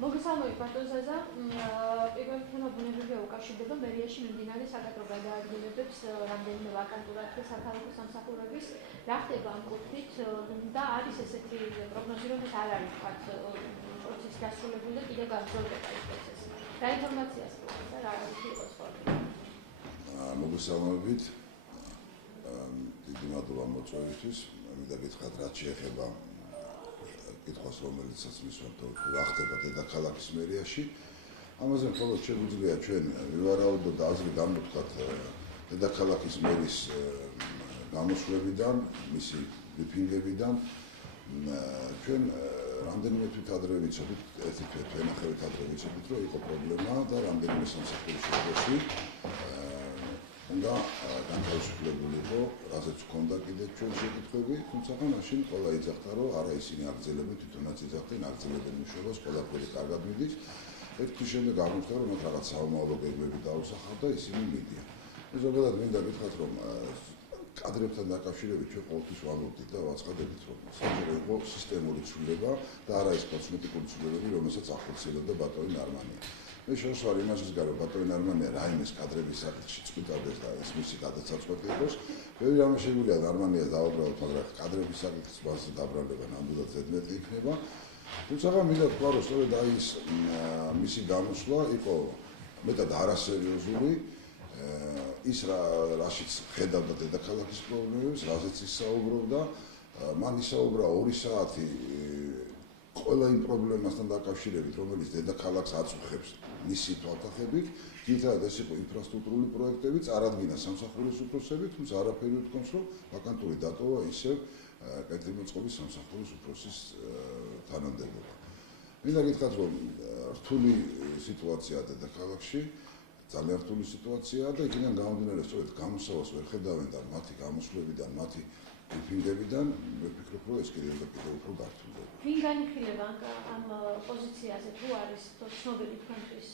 მოგესალმებით ბატონზაზა, პირველ თემა ბუნებრივია უკავშირდება მერიაში მიმდინარე საკადრო გადაადგილებებს რამდენიმე ვაკანტურად და საქალაქო სამსახურების რა ხდება ამ კუთხით და არის ესეთი პროგნოზი, რომ ეს არ არის თქვათ პროცესი დასრულებული და კიდევ გაგრძელდება ეს პროცესი. რა ინფორმაციას გქონდა და რა იყო სხვა? მოგესალმებით. დიდი მადლობა მოწვევისთვის. მინდა გითხრათ, რაც შეეხება კითხვას, რომელიცაც მისვამთ, რა ხდება დედაქალაქის მერიაში. ამაზე მხოლოდ შეგვიძლია ჩვენ ვივარაუდოთ და აზრი გამოვთქვათ დედაქალაქის მერის გამოსვლებიდან, მისი ბრიფინგებიდან. ჩვენ რამდენიმე თვით ადრე ვიცოდით, ერთი თვით, ვენახევით ადრე ვიცოდით, რომ იყო პრობლემა და რამდენიმე სამსახურის შედეგში უნდა განთავისუფლებული იყო, რაზეც ჰქონდა კიდე ჩვენ შეკითხვები, თუმცა მაშინ ყველა იძახდა, რომ არა ისინი აგრძელებენ, თვითონაც იძახდნენ, აგრძელებენ მუშაობას, ყველაფერი კარგად მიდის. ერთ თვის შემდეგ აღმოჩნდა, რომ მათ რაღაც საომავლო გეგმები დაუსახავთ და ისინი მიდიან. ზოგადად მინდა გითხრათ, რომ კადრებთან დაკავშირებით ჩვენ ყოველთვის ვამბობთ და ვაცხადებით, რომ საჭირო იყო სისტემური ცვლილება და არა ის კოსმეტიკური ცვლილებები, რომელსაც ახორციელებდა ბატონი ნარმანია. მე შევსვარ იმაშიც გარო ბატონი ნარმანია რაიმეს კადრების საკითხში წვითარდეს და ეს მისი გადაცაცვეთი იყოს. ბევრი რამე შეგვიძლია ნარმანიას დავაბრალოთ, მაგრამ კადრების საკითხის ბაზაზე დაბრალება ნამდვილად ზედმეტი იქნება. თუმცა მინდა თქვა, რომ სწორედ ის მისი გამოსვლა იყო მეტად არასერიოზული. ის რაშიც ხედავდა დედაქალაქის პრობლემებს, რაზეც ისაუბრობდა, მან ისაუბრა 2 საათი ყველა იმ პრობლემასთან დაკავშირებით, რომელიც დედაქალაქს აწუხებს მისი თვალსაჩინით, ძირითადად ეს იყო ინფრასტრუქტურული პროექტები, წარადგინა სამსახურის უფროსები, თუმცა არაფერი უთქვამს, რომ ვაკანტური დატოვა ისევ კეთილმოწყობის სამსახურის უფროსის თანამდებობა. მინდა გითხრათ, რომ რთული სიტუაციაა დედაქალაქში, ძალიან რთული სიტუაციაა და იქიდან გამომდინარე, სწორედ გამოსავალს ვერ ხედავენ და მათი გამოსვლებიდან, მათი ბრიფინგებიდან მე ვფიქრობ, რომ ეს კიდევ უფრო გართულდება. ვინ განიხილება ამ პოზიციაზე, თუ არის ცნობილი თქვენთვის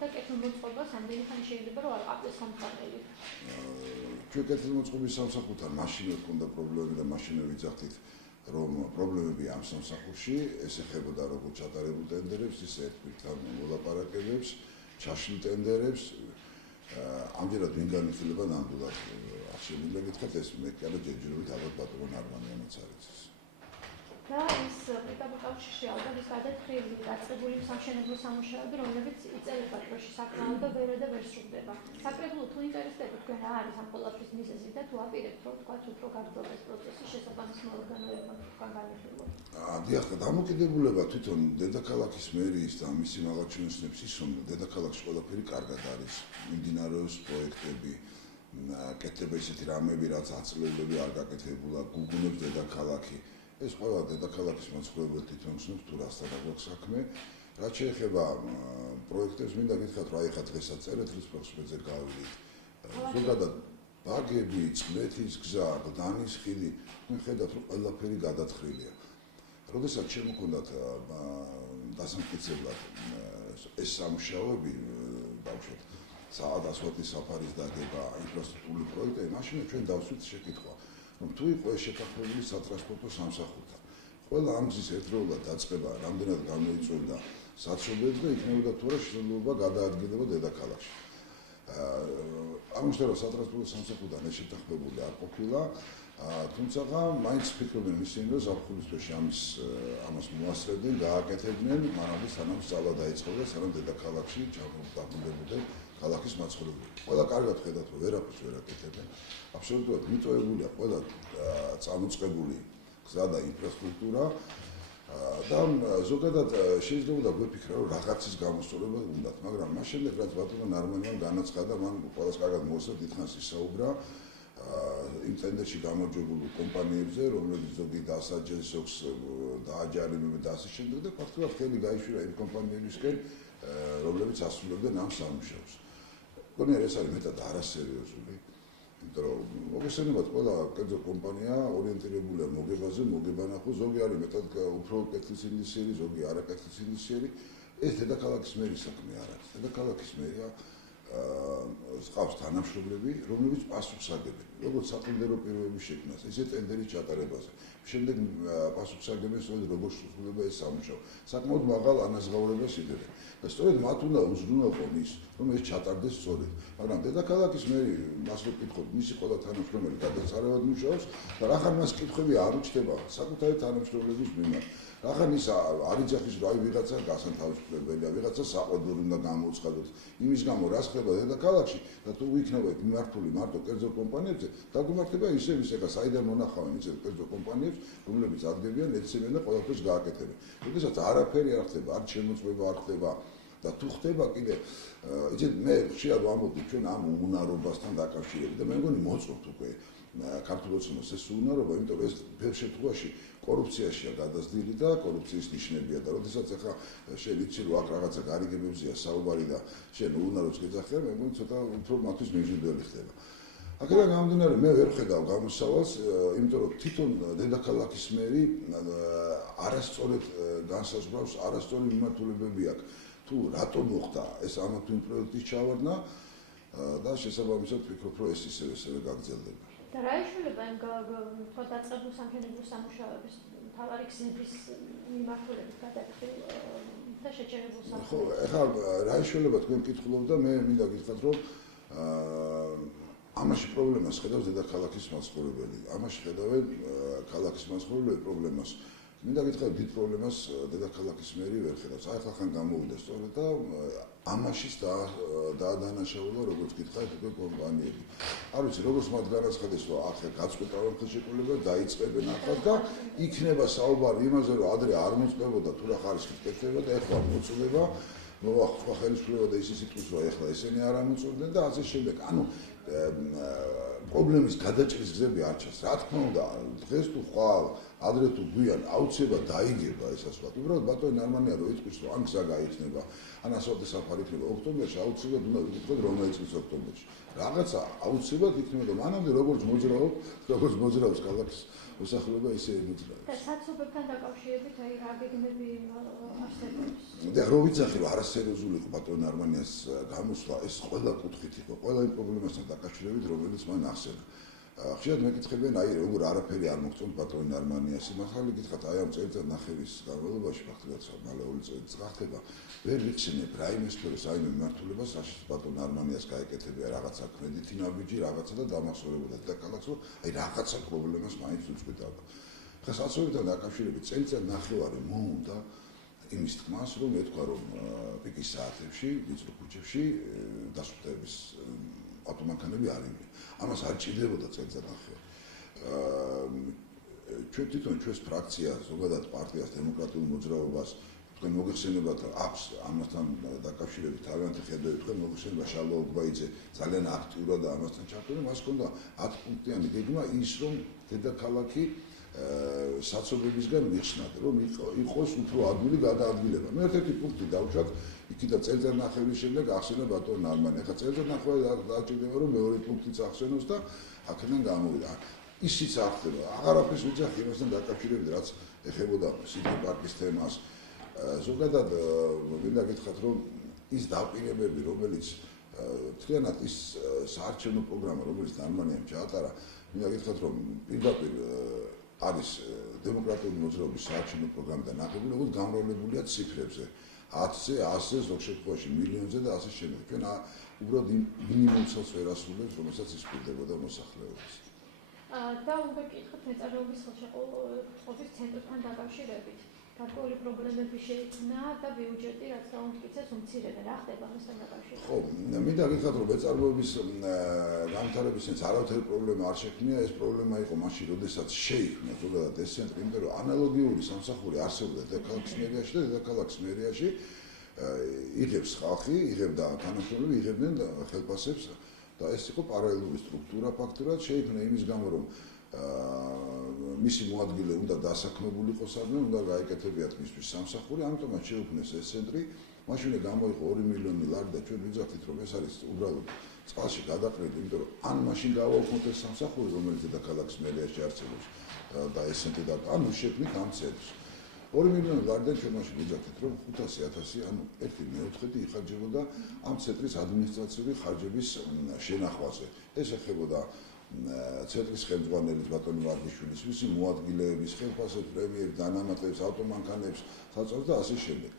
და კეთილმოწყობას ამდენი ხანი შეიძლება რომ არ ყავდეს ხელმძღვანელი? ჩვენ კეთილმოწყობის სამსახურთან მაშინვე ჰქონდა პრობლემები და მაშინვე ვიძახდით, რომ პრობლემები ამ სამსახურში ეს ეხებოდა როგორც ჩატარებულ ტენდერებს, ისე ერთგვართან მოლაპარაკებებს, ჩაშლილ ტენდერებს. ამჯერად ვინ განიხილება ნამდვილად მინდა გითხრათ, ეს მე კი არა ჯერჯერობით ალბათ ბატონო ნარმანიანიც არის ეს. და ის პრეტაბულ კავშირში ალბათ ის გადათხრილი დაწყებული სამშენებლო სამუშაოები, რომლებიც იწერება დროში საკმაოდ და ვერ სრულდება. საკრებულო თუ ინტერესდება თქვენ რა არის ამ ყველაფრის მიზეზი და თუ აპირებთ, რომ თქვათ უფრო გაგრძელდეს ეს პროცესი შესაბამის ორგანოებმა თქვენ განიხილოთ? დიახ, დამოკიდებულება თვითონ დედაქალაქის მერის და მისი მაღალჩინოსნების ის, რომ დედაქალაქში ყველაფერი კარგად არის, მიმდინარეობს პროექტები, კეთდება ისეთი რამები, რაც აწლეულები არ გაკეთებულა, გუგუნებს დედაქალაქი. ეს ყველა დედაქალაქის მაცხოვრებელ თვითონ ცნობს თუ რასთან აქვს საქმე. რაც შეეხება პროექტებს, მინდა გითხრათ, რა ეხა დღესაც წერეთლის პროსპექტზე გავიდით. ზოგადად ბაგები, წყლეთის გზა, გდანის ხიდი, თქვენ ხედავთ, რომ ყველაფერი გადათხრილია. როდესაც შემოქონდათ დასამტკიცებლად ეს სამუშაოები, ბავშვად, საადასვათის საფარის დაგება, ინფრასტრუქტურული პროექტები, მაშინ ჩვენ დავსვით შეკითხვა, რომ თუ იყო ეს შეთანხმებული სატრანსპორტო სამსახურთან. ყველა ამ გზის ერთდროულად დაწყება რამდენად გამოიწვევდა საცობებს და იქნებოდა თუ არა შესაძლებლობა გადაადგილება დედაქალაქში. აღმოჩნდა, რომ სატრანსპორტო სამსახურთან ეს შეთანხმებული არ ყოფილა, თუმცა მაინც ფიქრობენ ისინი, რომ ზაფხულის თვეში ამას მოასწრებდნენ, გააკეთებდნენ, მანამდე სანამ სწავლა დაიწყო და სანამ დედაქალაქში დაბრუნდებოდნენ ქალაქის მაცხოვრებლები. ყველა კარგად ხედავთ, რომ ვერაფერს ვერ აკეთებენ. აბსოლუტურად მიტოვებულია ყველა წამოწყებული გზა და ინფრასტრუქტურა და ზოგადად შეიძლება გვეფიქრა, რომ რაღაცის გამოსწორება უნდათ, მაგრამ მას შემდეგ რაც ბატონო ნარმანიამ განაცხადა, მან ყველას კარგად მოასწრა, დიდხანს ისაუბრა იმ ტენდერში გამარჯვებულ კომპანიებზე, რომლებიც ზოგი დასაჯეს, ზოგს დააჯარიმებენ და ასე შემდეგ და ფაქტობრივად ხელი გაიშვირა იმ კომპანიებისკენ, რომლებიც ასრულებდნენ ამ სამუშაოს. მგონია ეს არის მეტად არასერიოზული, იმიტომ რომ მოგესალმებით ყველა კერძო კომპანია ორიენტირებულია მოგებაზე, მოგებანახო, ზოგი არის მეტად უფრო კეთილსინდისიერი, ზოგი არაკეთილსინდისიერი. ეს დედაქალაქის მერის საქმე არ არის. დედაქალაქის მერია ყავს თანამშრომლები, რომლებიც პასუხსაგებენ, როგორც საფინანსო პირობების შექმნას, ისე ტენდერის ჩატარებაზე. შემდეგ პასუხსაგებენ სწორედ როგორც სრულდება ეს სამუშაო. საკმაოდ მაღალ ანაზღაურებას იძლევა. და სწორედ მათ უნდა უზრუნველყონ ის, რომ ეს ჩატარდეს სწორედ. მაგრამ დედაქალაქის მერი მას რო კითხოთ, მისი ყველა თანამშრომელი გადაწარევად მუშაობს და რახან მას კითხვები არ უჩნდება საკუთარი თანამშრომლების მიმართ. რახან ის არ იძახის, რომ აი ვიღაცა გასანთავისუფლებელია, ვიღაცა საყვედური უნდა გამოუცხადოთ. იმის გამო რა ხდება დედაქალაქში და თუ იქნება მიმართული მარტო კერძო კომპანიებზე, დაგუმართება ისე ეხლა საიდან მონახავენ ისე კერძო კომპანიებს, რომლებიც ადგენენ ეცემენ და ყველაფერს გააკეთებენ. როდესაც არაფერი არ ხდება, არ შემოწმება არ ხდება და თუ ხდება კიდე იცით მე ხშირად ვამბობ ჩვენ ამ უნარობასთან დაკავშირებით და მე მგონი მოწყვეტ უკვე ქართულ ოცნებას ეს უნარობა, იმიტომ რომ ეს ბევრ შემთხვევაში კორუფციაშია გადასდილი და კორუფციის ნიშნებია და როდესაც ახლა შენ იცი რომ აქ რაღაცა გარიგებებზეა საუბარი და შენ უნარობს გეძახია, მე მგონი ცოტა უფრო მათთვის მიმზიდველი ხდება. აქედან გამომდინარე მე ვერ ხედავ გამოსავალს, იმიტომ რომ თვითონ დედაქალაქის მერი არასწორად განსაზღვრავს, არასწორი მიმართულებები აქვს. თუ რატომ მოხდა ეს ამ თუ იმ პროექტის ჩავარდნა და შესაბამისად ვფიქრობ რომ ეს ისევე გაგრძელდება. და რა ეშველება იმ თქვა დაწყებულ სამშენებლო სამუშაოების მთავარი გზების მიმართულებით გადაჭრილ და შეჩერებულ ხო, ეხლა რა ეშველება თქვენ კითხულობთ და მე მინდა გითხრათ რომ ამაში პრობლემას ხედავს დედაქალაქის მაცხოვრებელი. ამაში ხედავენ ქალაქის მაცხოვრებლები პრობლემას. მინდა გითხრათ დიდ პრობლემას დედაქალაქის მერი ვერ ხედავს. აი ახლა ხან გამოვიდა სწორედ და ამაშიც დაადანაშაულა როგორც გითხარით უკვე კომპანიები. არ ვიცი როგორც მათ განაცხადეს რომ ახლა გაწყვეტავენ ხელშეკრულება დაიწყებენ ახლა და იქნება საუბარი იმაზე რომ ადრე არ მოწყდებოდა თუ რა ხარისხით კეთდება და ეხლა მოწყდება მოახვა ხელისუფლება და ისიც იტყვის რომ ეხლა ესენი არ ამოწურდნენ და ასე შემდეგ. ანუ პრობლემის გადაჭრის გზები არ ჩანს. რა თქმა უნდა, დღეს თუ ხვალ, ადრე თუ გვიან აუცილებლად დაიგება ეს ასვათ. უბრალოდ ბატონი ნარმანია რომ იტყვის რომ ან გზა გაიქნება, ან ასვათი საფარი იქნება ოქტომბერში, აუცილებლად უნდა ვიკითხოთ რომელი წლის ოქტომბერში. რაღაცა აუცილებლად იქნება და მანამდე როგორც მოძრაობს ქალაქის მოსახლეობა ისე მოძრაობს. და საცობებთან დაკავშირებით აი რა გეგმები არსებობს? და რო ვიცახი რომ არასერიოზული იყო ბატონ არმანიას გამოსვლა, ეს ყველა კუთხით იყო, ყველა იმ პრობლემასთან დაკავშირებით, რომელიც მან ახსენა. ხშირად მეკითხებიან, აი როგორ არაფერი არ მოგწონთ ბატონ არმანიას. მართალი გითხრათ, აი ამ წელიწად-ნახევრის განმავლობაში ფაქტობრივად მალეული წელიწად გახდება, ვერ ვიხსენებ რაიმე სფეროს, რაიმე მიმართულებას, რაშიც ბატონ არმანიას გაეკეთებია რაღაცა კრედიტი ნაბიჯი, რაღაცა და დამახსოვრებოდა დედაქალაქს, რომ აი რაღაცა პრობლემას მაინც უწყვეტავდა. ხა საცობებთან დაკავშირებით წელიწად-ნახევარი მოუნდა იმის თქმას, რომ ეთქვა რომ პიკის საათებში, ვიწრო ქუჩებში დასუფთავების ავტომანქანები არ იყვნენ. ამას არ ჭირდებოდა წელიწად-ნახევარი. ჩვენ თვითონ ჩვენს ფრაქციას, ზოგადად პარტიას დემოკრატიულ მოძრაობას თქვენ მოგეხსენებათ აქვს ამასთან დაკავშირებით თავიანთი ხედვები, თქვენ მოგეხსენება შალვა ოგბაიძე ძალიან აქტიურად ამასთან ჩართული, მას ჰქონდა 10 პუნქტიანი გეგმა ის რომ დედაქალაქი საცობებისგან მიხსნათ, რომ იყოს უფრო ადვილი გადაადგილება. მე ერთ-ერთი პუნქტი დავუშვათ, იქიდან წელიწად-ნახევრის შემდეგ ახსენა ბატონ არმანი. ახლა წელიწად-ნახევარი დაჭირდება რომ მეორე პუნქტიც ახსენოს და აქედან გამოვიდა. ისიც არ ხდება. აღარაფერს ვიძახი იმასთან დაკავშირებით, რაც ეხებოდა სიტი პარკის თემას. ზოგადად მინდა გითხრათ, რომ ის დაპირებები, რომელიც მთლიანად ის საარჩევნო პროგრამა, რომელიც არმანიამ ჩაატარა, მინდა გითხრათ, რომ პირდაპირ არის დემოკრატიული მოძრაობის საარჩევნო პროგრამიდან ნახებული, როგორც გამრავლებულია ციფრებზე. 10-ზე, 100-ზე, ზოგ შემთხვევაში მილიონზე და ასე შემდეგ. ჩვენ უბრალოდ იმ მინიმუმსაც ვერ ასრულებს, რომელსაც ისპირდებოდა მოსახლეობას. და უნდა გითხოთ მეწარმეობის ხელშეწყობის ცენტრთან დაკავშირებით. გარკვეული პრობლემები შეიქმნა და ბიუჯეტი რაც დაუმტკიცეს უმცირდება. რა ხდება ამასთან დაკავშირებით? ხო, მინდა გითხრათ, რომ მეწარმეობის განვითარების ცენტრს არავითარი პრობლემა არ შექმნია. ეს პრობლემა იყო მაშინ, როდესაც შეიქმნა ზოგადად ეს ცენტრი, იმიტომ რომ ანალოგიური სამსახური არსებობდა დედაქალაქის მერიაში და დედაქალაქის მერიაში იღებს ხალხი, იღებდა თანამშრომლები, იღებდნენ ხელფასებს და ეს იყო პარალელური სტრუქტურა ფაქტურად შეიქმნა იმის გამო, რომ მისი მოადგილე უნდა დასაქმებულიყო სადმე, უნდა გაეკეთებიათ მისთვის სამსახური, ამიტომაც შეუქმნეს ეს ცენტრი. მაშინ გამოიყო 2 მილიონი ლარი და ჩვენ ვიძახით, რომ ეს არის უბრალოდ წყალში გადაყრილი, იმიტომ რომ ან მაშინ გავაუქმოთ ეს სამსახური, რომელიც დედაქალაქის მერიაში არსებობს და ეს ცენტრი და ან შექმნით ამ ცენტრს. 2 მილიონი ლარიდან ჩვენ მაშინ ვიძახით, რომ 500.000, ანუ 1/4 იხარჯებოდა ამ ცენტრის ადმინისტრაციული ხარჯების შენახვაზე. ეს ეხებოდა ცენტრის ხელმძღვანელის ბატონი ვარდიშვილის, მისი მოადგილეების, ხელფასებს, პრემიერებს, დანამატებს, ავტომანქანებს, საწოლს და ასე შემდეგ.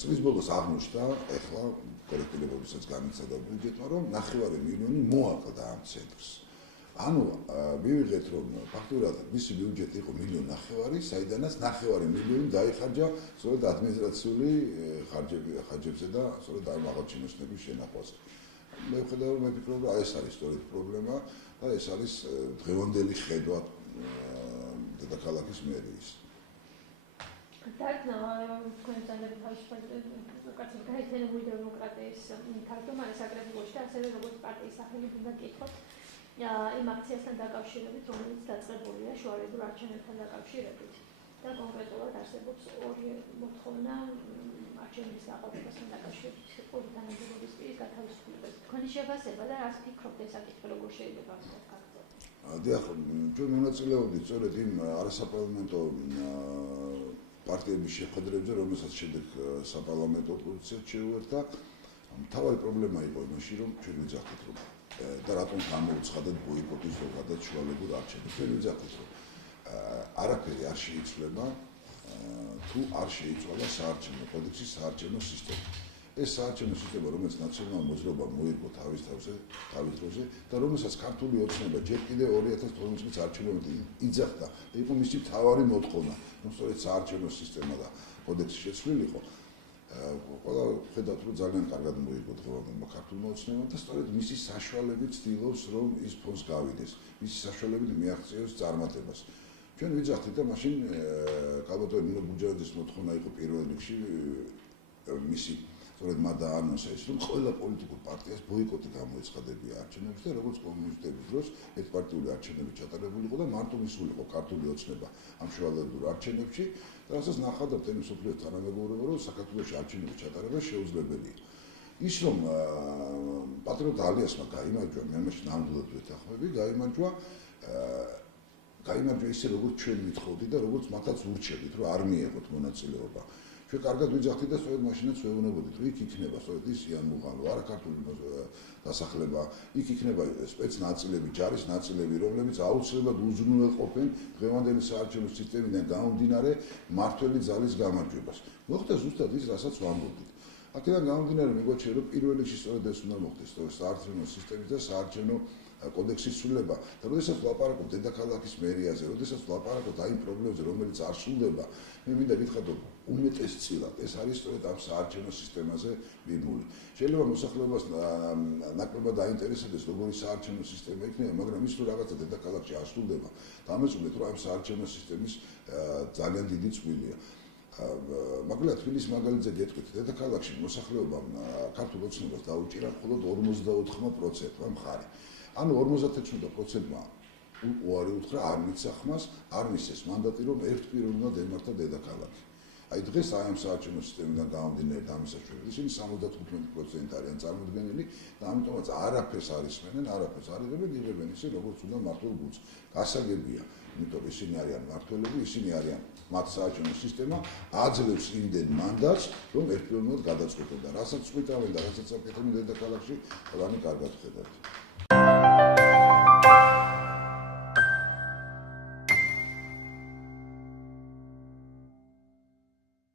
წლის ბოლოს აღმოჩნდა, ეხლა კოლექტივებისაც განიცადა ბიუჯეტმა, რომ 9 მილიონი მოაკლდა ამ ცენტრს. ანუ მივიღეთ, რომ ფაქტურად მისი ბიუჯეტი იყო 1,9 მილიონი, საიდანაც 9 მილიონი დაიხარჯა სწორედ ადმინისტრაციული ხარჯებზე და სწორედ ამ აღოჩინების შენახვაზე. მე ვხედავ, რომ მე ვფიქრობ, რომ ეს არის სწორედ პრობლემა და ეს არის დღევანდელი ხედვა დედაქალაქის მერიის. თქვენ წამები თავისუფალი უკაცრავ გაერთიანებული დემოკრატიის ქართულმა საკრებულოში და ასევე როგორც პარტიის სახელით უნდა გითხოთ იმ აქციასთან დაკავშირებით, რომელიც დაწყებულია შუალედურ არჩევნებთან დაკავშირებით და კონკრეტულად არსებობს ორი მოთხოვნა არჩევნების გაყოფასთან დაკავშირებით ორი თანამდებობის პირის გათავისუფლებას. თქვენი შეფასება და რას ფიქრობთ ეს საკითხი როგორ შეიძლება გაგრძელდეს? დიახ, ჩვენ მონაწილეობდით სწორედ იმ არასაპარლამენტო პარტიების შეხვედრებზე, რომელსაც შემდეგ საპარლამენტო ოპოზიციაც შეუერთდა. მთავარი პრობლემა იყო იმაში, რომ ჩვენ ვიძახით, რომ და რატომ გამოუცხადეთ ბოიკოტის ზოგადად შუალედურ არჩევნებს. ჩვენ ვიძახით, რომ არაფერი არ შეიცვლება, თუ არ შეიცვალა საარჩევნო კოდექსის საარჩევნო სისტემა. ეს საარჩევნო სისტემა, რომელიც ნაციონალურ მოძრაობამ მოიგო თავის დროზე და რომელსაც ქართული ოცნება ჯერ კიდევ 2012 წლის არჩევნებში იძახდა, იყო მისი მთავარი მოთხოვნა, რომ სწორედ საარჩევნო სისტემა და კოდექსი შეცვლილიყო. ყველა ხედავთ, რომ ძალიან კარგად მოიგო დღევანდელმა ქართულმა ოცნებამ და სწორედ მისი საშუალებით ცდილობს, რომ ის ფონს გავიდეს, მისი საშუალებით მიაღწიოს წარმატებას. ჩვენ ვიძახით და მაშინ კალბატონი ნინო ბუჯარაძის მოთხოვნა იყო პირველ რიგში მისი სწორედ მათ დაანონსა ის, რომ ყველა პოლიტიკურ პარტიას ბოიკოტი გამოეცხადებია არჩევნებში და როგორც კომუნისტების დროს ერთპარტიული არჩევნები ჩატარებული იყო და მარტო მისულიყო ქართული ოცნება ამ შუალედურ არჩევნებში და რასაც ნახავდა მთელი მსოფლიოს თანამეგობრობა, რომ საქართველოში არჩევნების ჩატარება შეუძლებელია. ის რომ პატრიოტთა ალიანსმა გაიმარჯვა, მე მაშინ ნამდვილად ვეთანხმები, გაიმარჯვა ისე როგორც ჩვენ ვითხოვდით და როგორც მათაც ურჩევდით, რომ არ მიეღოთ მონაწილეობა. ჩვენ კარგად ვიძახით და სწორედ მაშინაც ვეუბნებოდით, რომ იქ იქნება სწორედ ის იანუღალო, არაქართული დასახლება, იქ იქნება სპეცნაწილები, ჯარის ნაწილები, რომლებიც აუცილებლად უზრუნველყოფენ დღევანდელი საარჩევნო სისტემიდან გამომდინარე მმართველი ძალის გამარჯვებას. მოხდა ზუსტად ის, რასაც ვამბობდით. აქედან გამომდინარე მიგვაჩნია, რომ პირველ რიგში სწორედ ეს უნდა მოხდეს, სწორედ საარჩევნო სისტემის და საარჩევნო კოდექსის ცვლილება და როდესაც ვლაპარაკობ დედაქალაქის მერიაზე, როდესაც ვლაპარაკობ აი იმ პრობლემებზე, რომელიც არ სრულდება, მე მინდა გითხრათ, რომ უმეტესწილად ეს არის სწორედ ამ საარჩევნო სისტემაზე მიმული. შეიძლება მოსახლეობას ნაკლებად დაინტერესებდეს, როგორი საარჩევნო სისტემა იქნება, მაგრამ ის თუ რაღაცა დედაქალაქში არ სრულდება, დამეწუნეთ, რომ ამ საარჩევნო სისტემის ძალიან დიდი წვლილია. მაგალითად, თბილისის მაგალითზე გეტყვით, დედაქალაქში მოსახლეობამ ქართულ ოცნებას დაუჭირა მხოლოდ 44%-მა მხარი. ანუ 56%-მა უარი უთხრა არ მისცა ხმას, არ მისცეს მანდატი, რომ ერთპიროვნად უნდა დემართა დედაქალაქი. აი დღეს აი ამ საარჩევნო სისტემიდან გამომდინარე და ამის საშუალებით ისინი 75% არიან წარმოდგენილი და ამიტომაც არაფერს არ ისმენენ, არაფერს არ იღებენ ისე, როგორც უნდა მართულ გულს. გასაგებია, იმიტომ ისინი არიან მართველები, ისინი არიან მათ საარჩევნო სისტემა აძლევს იმდენ მანდატს, რომ ერთპიროვნად გადაწყვეტენ და რასაც წვითავენ და რასაც აკეთებენ დედაქალაქში, ყველანი კარგად ხედავთ.